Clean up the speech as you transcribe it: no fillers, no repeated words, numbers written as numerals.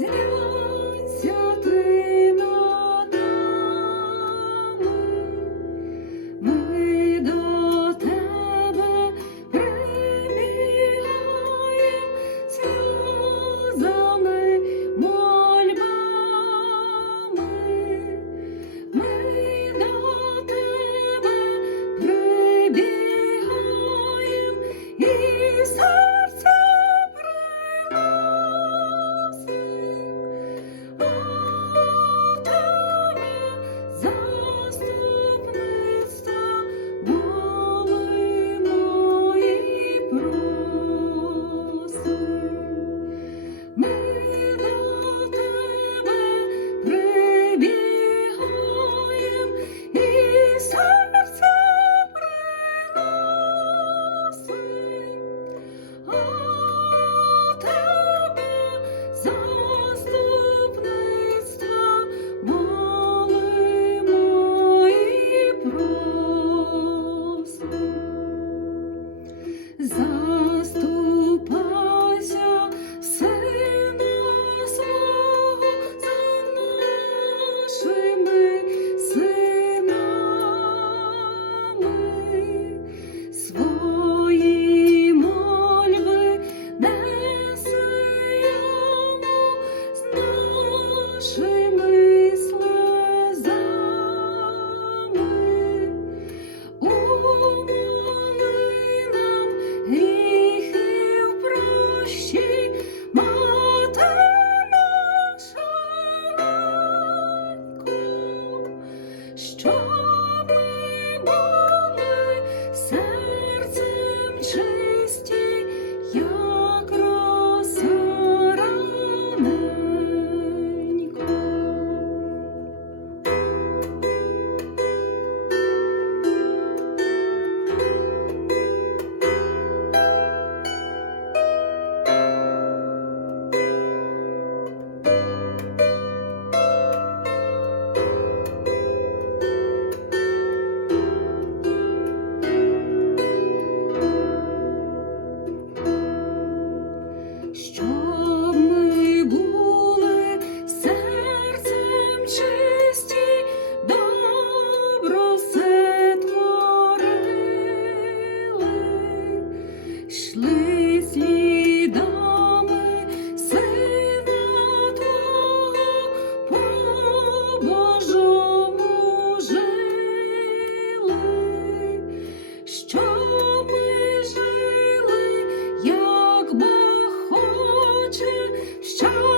зняться ти над нами. Ми до тебе прибігаєм сльозами, мольбами. Ми до тебе прибігаєм і серця приносим, а тебе заступництва молимо і просим. Ми до тебе прибігаєм і серця приносим, а тебе заступництва молимо і просим. Заступайся, Сина свого, за нашими синами. Свої мольби неси йому з нашими слезами. Умоли нам гріхів прощи, Мати наша ненько, щоб ми були серцем чисті, як роса раненько. Щоб ми були серцем чисті, добро все творили, йшли слідами Сина Твого, по-божому жили, щоб ми жили, як Бог хоче, щоб